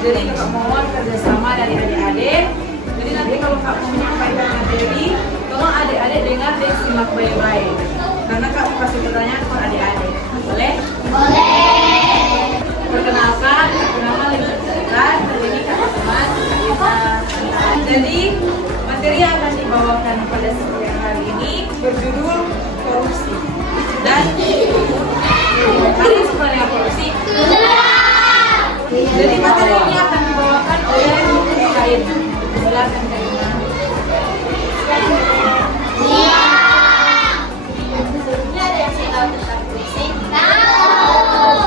Jadi kakak mohon kerjasama dari adik-adik. Jadi nanti kalau kak mau menyampaikan materi, tolong adik-adik dengar dan simak baik-baik. Karena kak mau kasih pertanyaan ke adik-adik. Boleh? Boleh. Perkenalkan, aku nama Lisa Cerita, ini kakak teman kita. Jadi materi yang akan dibawakan pada siang hari ini berjudul korupsi. Dan kalian suka dengan korupsi? Jadi materi ini akan dibawakan oleh Kain. Silakan Kain. Iya. Sebelumnya ada yang saya tahu tentang korupsi? Tahu.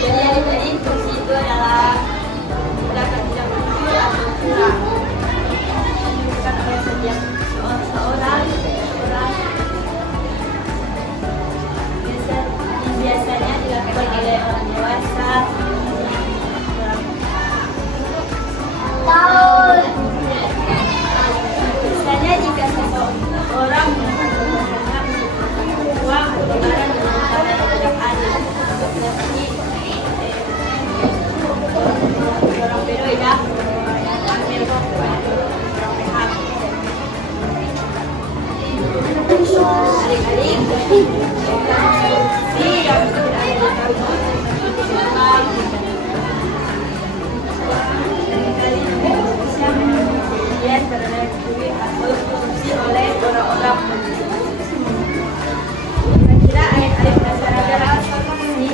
Jadi korupsi itu adalah tindakan tidak betul atau curang dilakukan oleh setiap seorang biasanya dilakukan oleh orang dewasa. Misalnya jika seseorang menggunakan uang atau barang dengan cara yang tidak adil, seperti orang bedoi ya, orang ambil uang kepada orang pihak. Adik-adik, korupsi yang tidak ada di kampus terhadap diri atau korupsi oleh orang-orang. Kira-kira adik-adik penasaran korupsi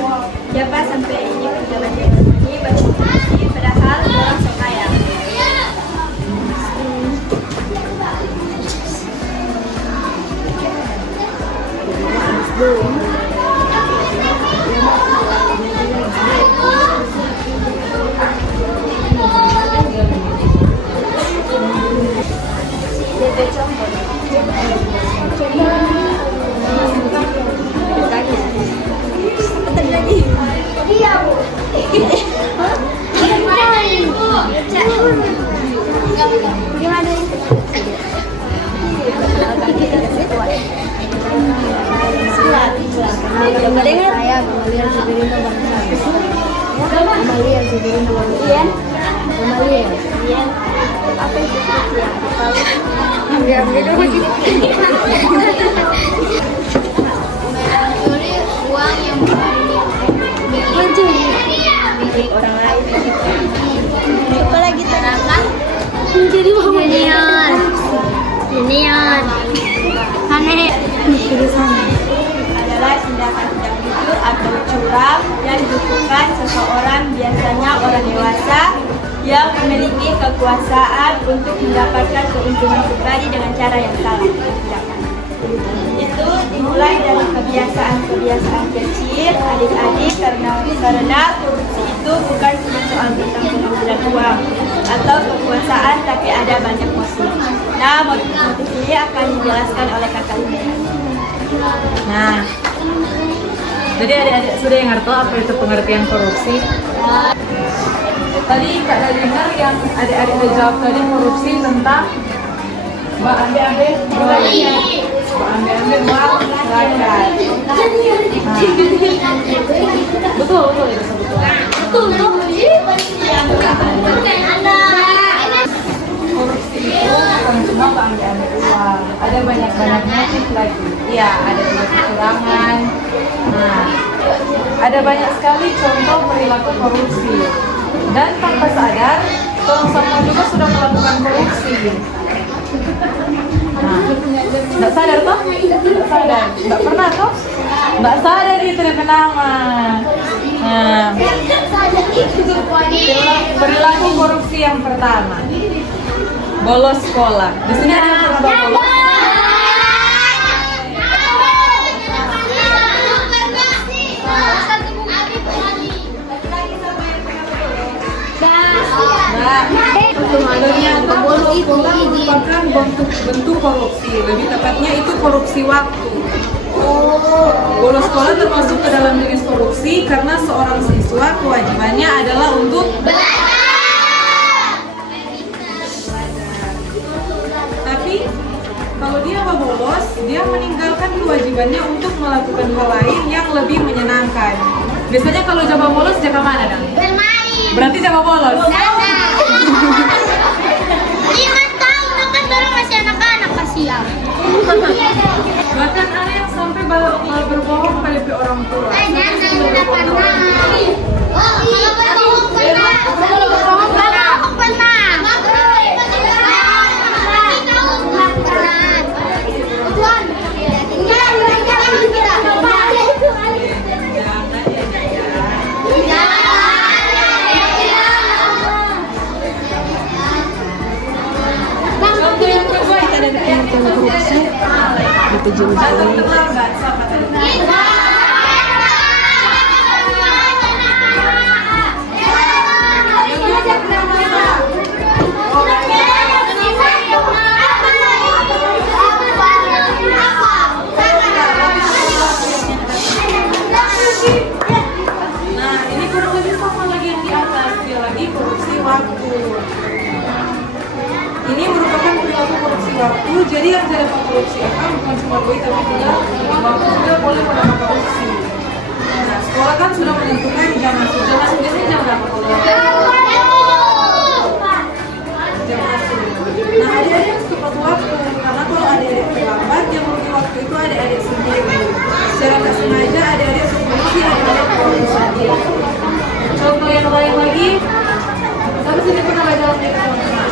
siapa sampai ini pejabat ini berkorupsi padahal orang so kaya. Uang yang milik orang lain. Apa lagi terangkan? Jadi hunian. Aneh. Adalah tindakan tidak jujur atau curang yang dilakukan seseorang, biasanya orang dewasa yang memiliki kekuasaan untuk mendapatkan keuntungan pribadi dengan cara yang salah. Itu dimulai dari kebiasaan kecil adik-adik, karena korupsi itu bukan cuma soal tentang pengumpulan uang atau kekuasaan, tapi ada banyak motif. Nah, motif ini akan dijelaskan oleh kakak ini. Nah, jadi adik-adik sudah ngerti apa itu pengertian korupsi? Tadi Kak Dali dengar yang adik-adik udah jawab tadi, korupsi tentang ambil-ambil uang rakyat. Betul itu sebetulnya. Korupsi itu bukan cuma ambil uang, ada banyak motif lagi. Iya, ada juga kecurangan. Nah, ada banyak sekali contoh perilaku korupsi. Dan tanpa sadar, tolong semua juga sudah melakukan korupsi. Nah, nggak sadar toh? Nggak sadar, nggak pernah toh? Nggak sadar itu nama. Nah, perilaku korupsi yang pertama, bolos sekolah. Di sini ada yang pernah bolos? Sebenarnya bolos sekolah merupakan bentuk korupsi. Lebih tepatnya itu korupsi waktu. Bolos sekolah termasuk ke dalam jenis korupsi karena seorang siswa kewajibannya adalah untuk belajar. kewajibannya untuk melakukan hal lain yang lebih menyenangkan. Biasanya kalau jawab bolos, jaga mana dong? Bermain. Berarti jawab bolos. Nana. 5 tahun kan baru masih anak-anak kasihan. Bahkan ada yang sampai berbohong pada orang tua. Nana udah pernah. Oh, iya berbohong pernah. Berbohong pernah. Nah, ini kurang lebih sama lagi yang di atas, dia lagi korupsi waktu. Ini merupakan perilaku korupsi waktu, jadi yang jadi korupsi akan bukan cuma duit tapi juga waktu juga boleh pada korupsi. Nah, sekolah kan sudah menentukan jam masuk biasanya jam berapa kalau jam masuk. Nah, adik-adik harus tepat waktu, karena kalau adik-adik terlambat, yang merugi waktu itu adik-adik sendiri. Secara tak sengaja adik-adik korupsi, adik-adik korupsi sendiri. Contoh yang lain lagi, tapi sini pernah belajar di teman-teman.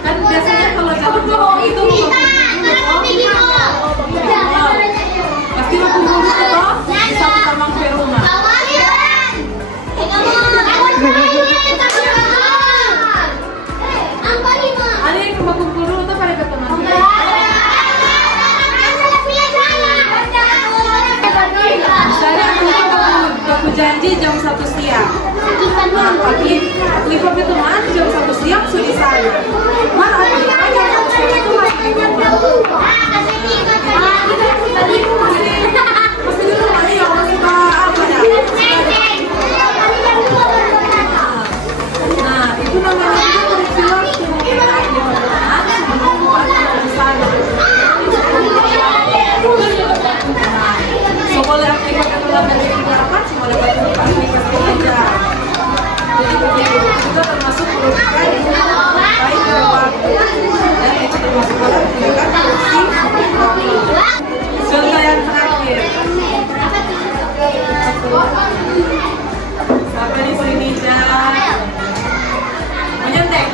Kan biasanya kalau jalan jauh itu pasti waktu dulu toh di satu taman ke rumah. Ada yang kumpul dulu tuh pada ketemu. Misalnya aku janji jam 1 siang. Nah, pagi Liva berteman jam 1 siang sudah di sana. Mana aku jam 1 siang itu masih di rumah. Tadi aku masih di rumah ya, masih apa ya? Nah, itu namanya juga korupsi waktu. Boleh aktifkan lambat apa cuma dapat aplikasi aja. Jadi begitu juga termasuk perubahan baik dari waktu dan itu termasuk dalam penegakan korupsi. Contoh yang terakhir. Siapa di sini menyontek?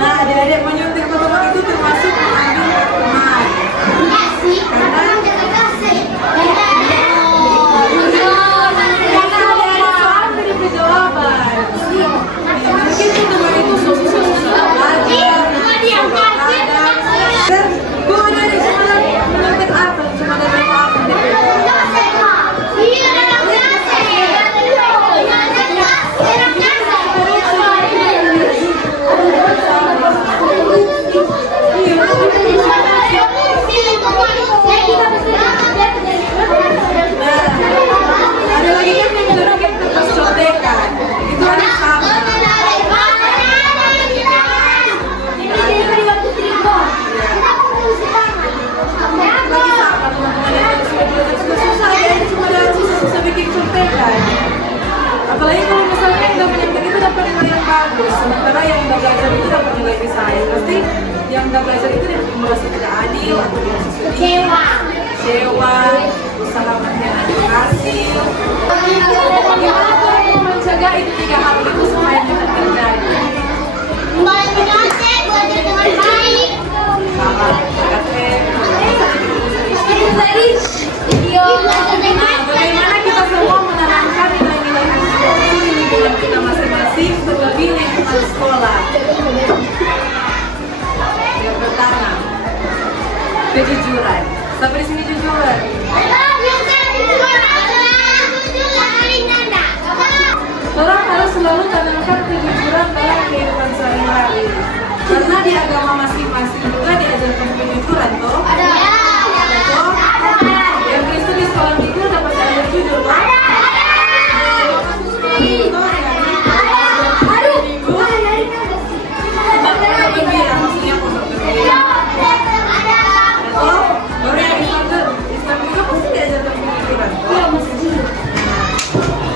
Nah, adik-adik menyuntik teman itu termasuk mengambil teman. Karena adik-adik soal beri jawaban. Mungkin teman itu susu-susu belajar. Gue ada di sana menyuntik apa? Cuma ada apa? Ada lagi kan yang menyuntik kertas contekan. Itu ada sama. Lagi sama teman-teman yang susah ya, cuma ada susah bikin contekan. Apalagi kalau misalnya yang udah menyuntik itu dapat nilai yang bagus, sementara yang udah belajar itu dapat nilai desain. Pasti yang udah belajar itu merasa tidak adil atau merasa kecewa, usaha mengkhianati hasil. Gimana cara mencegah itu 3 hal itu supaya tidak terjadi? Belajar dengan baik. Sama, praktek. Nah, bagaimana kita semua menanamkan nilai-nilai hasil di lingkungan kita masing-masing? kejujuran. Sampai di sini jujur. Orang harus selalu tanamkan kejujuran dalam kehidupan sehari-hari. Karena di agama masing-masing juga diajarkan kejujuran, toh. Ada toh? Yang Kristen di sekolah minggu dapat belajar jujur, toh.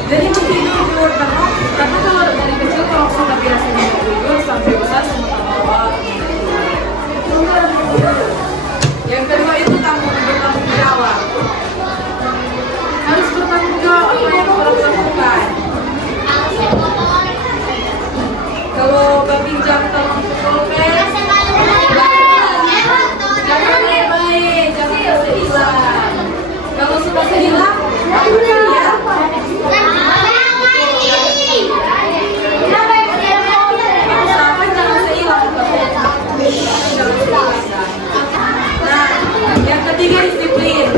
Jadi mesti jujur karena kalau dari kecil kalau sudah biasanya jujur sampai besar sama bawah. Yang kedua itu bertanggung jawab. Harus bertanggung jawab apa yang orang lakukan. Kalau berpinjam tolong pulpen, jangan baik-baik, jangan kasih hilang. Kalau sudah hilang, apa ya? Yang ketiga disiplin.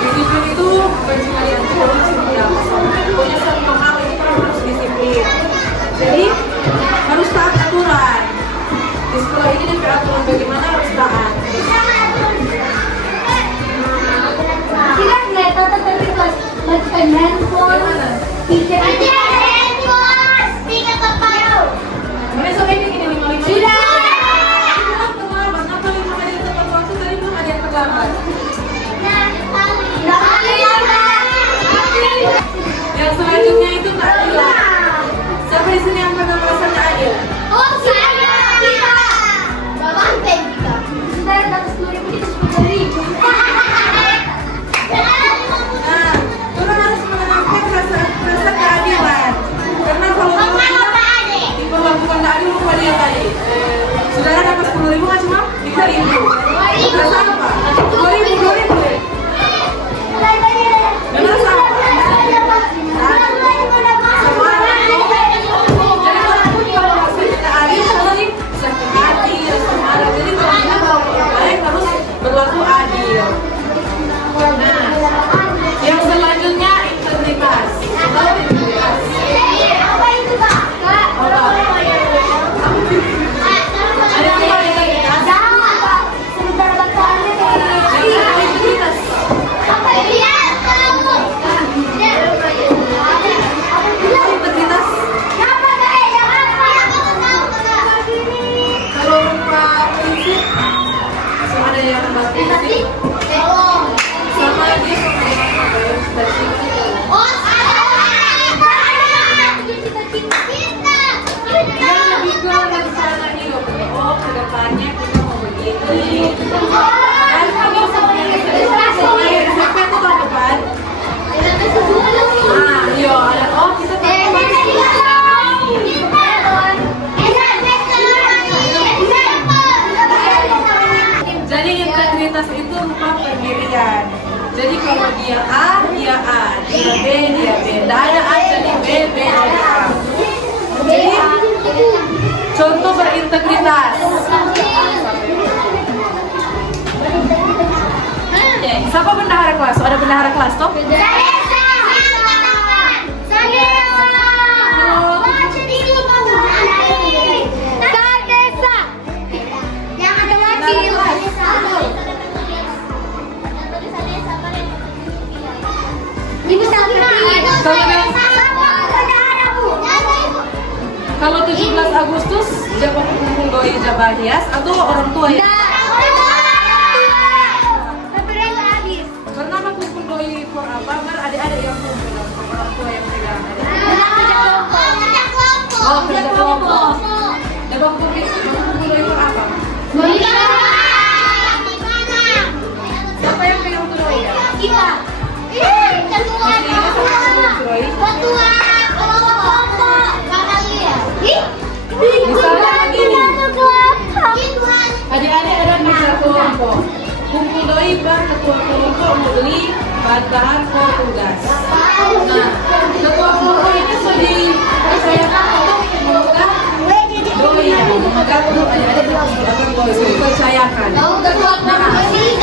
Disiplin itu bukan cuma yang harus pokoknya satu hal itu harus disiplin. Jadi harus taat aturan. Di sekolah ini ada aturan bagaimana harus taat. Tidak nggak tata tertib handphone. Tidak ada handphone. Tidak kepala. Besok ini gini 5 Sudah. Yang selanjutnya itu keadilan. Siapa di sini yang pernah merasa adil? Oh, saya. Kita. Bapak kita. Sudah dapat 10.000 itu 10.000. Nah, orang harus menanamkan rasa keadilan. Karena kalau diperlakukan tak adil lupa dia tadi. Saudara dapat 10.000 nggak cuma 3.000. Rasa apa? 2.000. Benar sama. Berlaku adil. Nah, yang selanjutnya integritas. Tahu integritas? Apa itu, Pak? Ada apa integritas? Sebentar bacaannya kayak Integritas. apa dia tahu? Integritas. Siapa kayak yang apa? Aku tahu Kalau lupa prinsip, sama ada yang lupa prinsip, sama dia yang lebih ke rencananya loh. Oh, kedepannya kita mau begini. Dan kalau sebenarnya SMP itu tahun depan. Ah, iya. Oh, kita Jadi integritas itu rupa pendirian. Jadi kalau dia A, dia A, dia B, dia B. Tidak ada A jadi B, B jadi A. Jadi contoh berintegritas. Siapa bendahara kelas? Oh, ada bendahara kelas toh? Kalau 17 Agustus Jawa kumpul doi Jawa hias atau orang tua ya? Karena kumpul doi for apa? Kan adik-adik yang kumpul, orang tua yang pegang. Oh, kerja kelompok. Jawa kumpul doi for apa? Siapa yang pegang tuh doi ya? Kita. Misalnya begini, adik-adik ada kerja kelompok. Kumpul doi bang ketua kelompok untuk beli bahan-bahan for tugas. Nah, ketua kelompok ini sudah dipercayakan untuk memegang doi, memegang untuk adik-adik betul, dipercayakan. Tahu ketua komisi.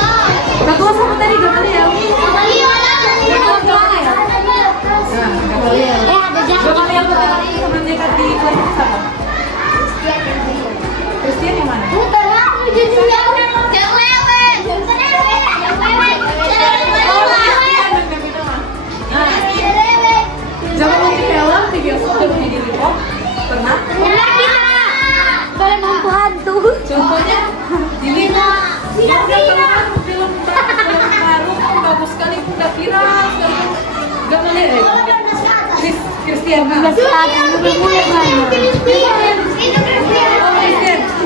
Ketua sama tadi Gamaliel. Gamaliel. Nah, Gamaliel. Ada jahat. Gamaliel teman dekat di kelas apa? Christian yang mana? Bukan aku jadi yang lewat. Yang lewat. Jangan nonton film di bioskop dan di Lipop. Pernah? Kalian hantu hantu. Contohnya di Lipop. Udah film baru kan bagus sekali, udah viral sekali. Gak melihat. Christian mana?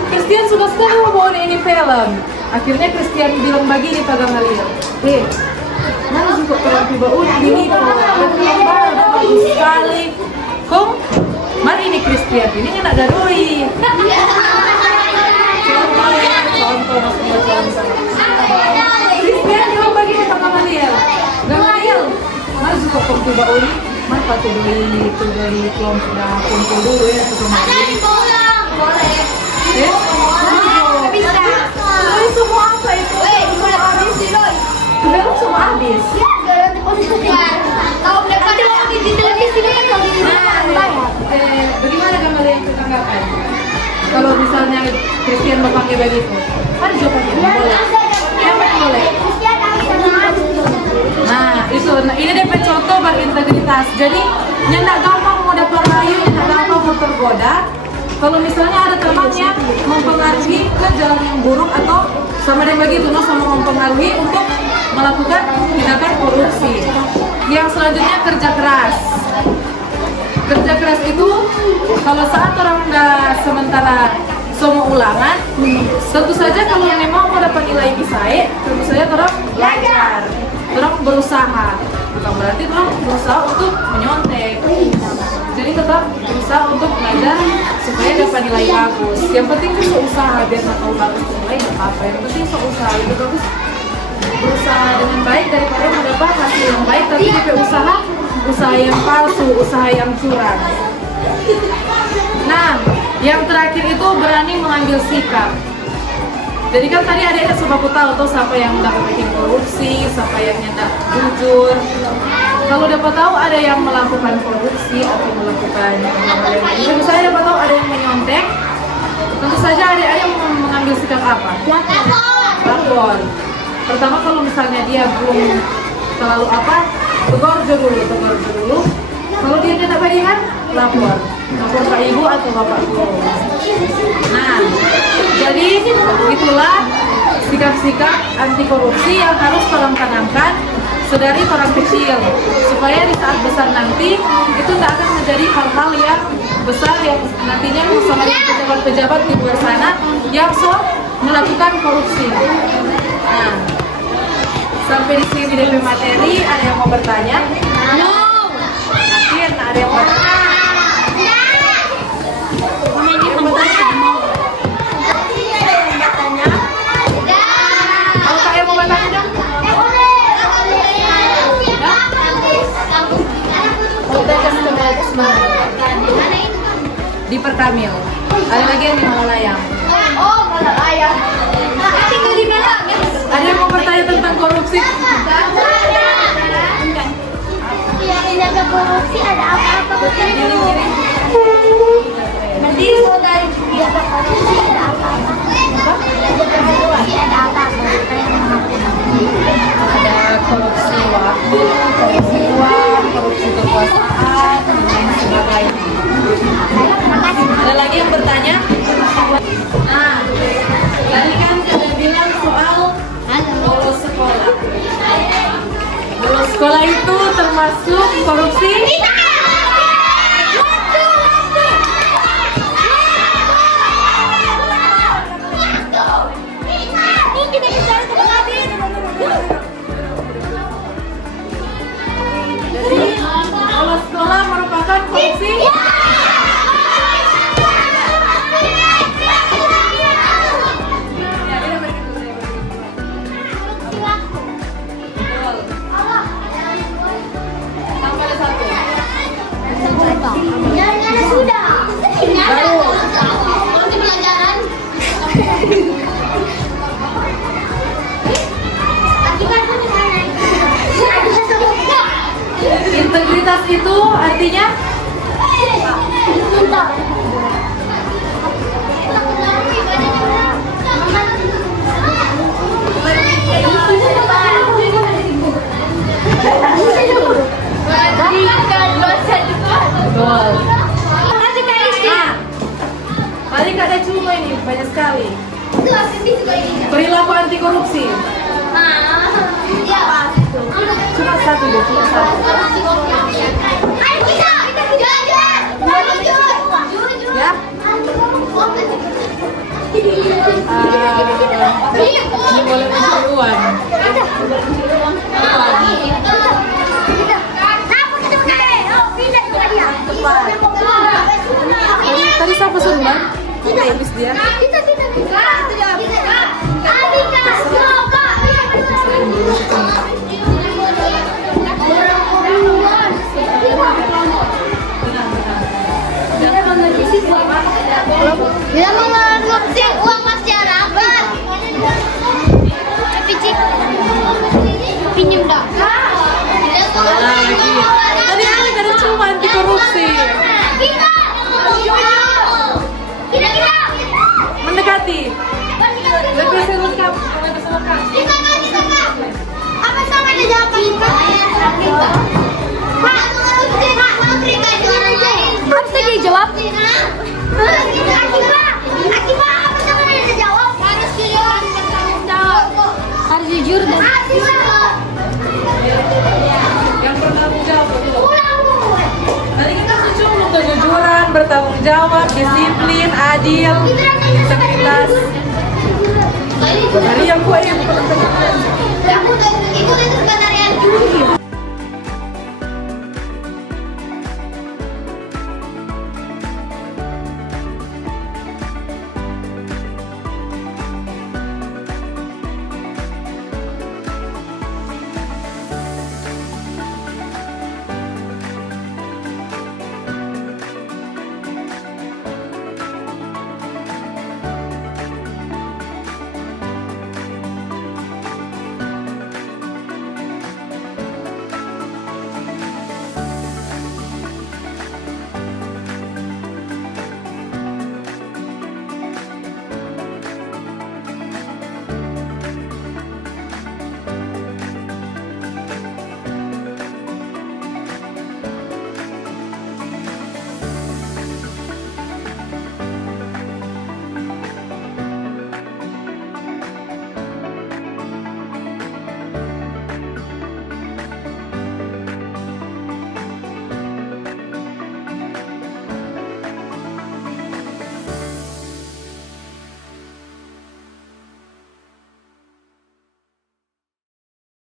Christian suka sekali membawa ini film. Akhirnya Christian bilang begini pada Gamaliel. Mana juga orang tiba ini film baru bagus sekali. Kong, mari ini Christian ini kan ada Doi. Contoh maksudnya contoh. Christian bilang begini pada Gamaliel. Gamaliel, mari juga kong tiba ini. Mari pakai Doi kelompok kumpul dulu ya ke rumah ini. Doi semua apa itu? Belum semua habis. Bagaimana Gamaliel tanggapan? Kalau misalnya Christian mau pakai begitu, kan jawabannya boleh. Siapa yang boleh? Nah, itu. Nah, ini DP contoh berintegritas. Jadi, nyendak gampang mau dapat rayu, nyendak gampang mau tergoda. Kalau misalnya ada teman yang mempengaruhi ke jalan yang buruk atau sama dengan begitu, sama mempengaruhi untuk melakukan tindakan korupsi. Yang selanjutnya kerja keras. Kerja keras itu kalau saat orang nggak sementara semua ulangan, tentu saja kalau memang mau dapat nilai bisa, tentu saja orang belajar, orang berusaha. Bukan berarti orang berusaha untuk menyontek. Jadi tetap berusaha untuk belajar supaya dapat nilai bagus. Yang penting itu usaha biar nggak tahu bagus nilai nggak apa-apa. Yang penting usaha lebih bagus berusaha dengan baik daripada mendapat hasil yang baik tapi DP usaha yang palsu, usaha yang curang. Nah, yang terakhir itu berani mengambil sikap. Jadi kan tadi ada yang sudah aku tahu tuh siapa yang udah bikin korupsi, siapa yang nyendak jujur. Kalau dapat tahu ada yang melakukan korupsi atau melakukan tentu saja dapat tahu ada yang menyontek. Tentu saja ada yang mengambil sikap apa? Lapor. Pertama kalau misalnya dia belum terlalu tegur dulu. Kalau dia tidak bayar, lapor ke ibu atau bapak guru. Nah, jadi itulah sikap-sikap anti korupsi yang harus tolong tanamkan sedari orang kecil supaya di saat besar nanti itu tidak akan menjadi hal-hal yang besar yang nantinya sama pejabat-pejabat di luar sana yang melakukan korupsi. Nah, sampai di sini DP materi, ada yang mau bertanya? No. Akhir, ada yang mau bertanya? Kalau kalian mau bertanya dong? Di Perkamil. Ada lagi yang di Malalayang. Oh, Malalayang. Tinggal di mana? Ada yang mau bertanya tentang korupsi? Tidak ada korupsi, ada apa-apa betul. Nanti saudari tidak ada korupsi, ada apa-apa. Ada apa-apa. Ada korupsi waktu, korupsi uang, korupsi kekuasaan, dan lain sebagainya. Ada lagi yang bertanya? Nah, tadi kan kita bilang soal bolos sekolah. Bolos sekolah itu termasuk korupsi? Jadi, bolos sekolah merupakan korupsi? Tambah ada satu. Integritas itu artinya betul. Paling ada cuma ini banyak sekali. Perilaku anti korupsi. Cuma satu deh, cuma satu. Ya. Ini boleh mencuri uang. Tadi siapa suruh? Habis dia. Dia mengkorupsi uang masyarakat. Pinjam dah. Tadi ada cuma anti korupsi. Mendekati. Lebih selengkap. Apa sama ada jawaban? Apa dia jawab? Akibat apa sama ada jawab? Harus jujur dan Yang bertanggung jawab. Tadi kita cuma kejujuran, bertanggung jawab, disiplin, adil, integritas. Dari yang kuat yang